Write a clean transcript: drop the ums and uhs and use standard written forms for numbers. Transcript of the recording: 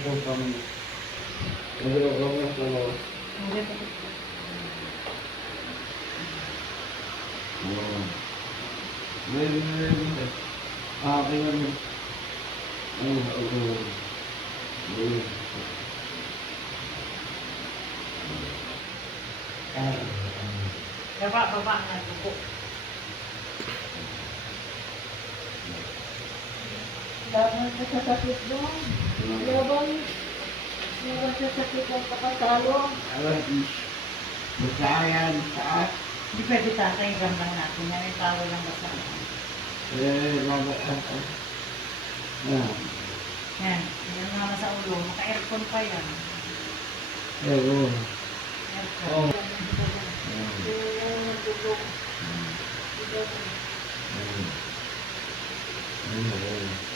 po kami. Nag-rock po. Meron. Kaya mo. Oo. Baba nga po. Laban sa sakit doon. Laban sa sakit ng pakasalo. Busayan sa Hindi pwede tatay, gambang natin. Yan ay tawal ng basa. Yan. Yan nga sa ulo. Maka-aircon pa yan. Oo. Aircon. Oo.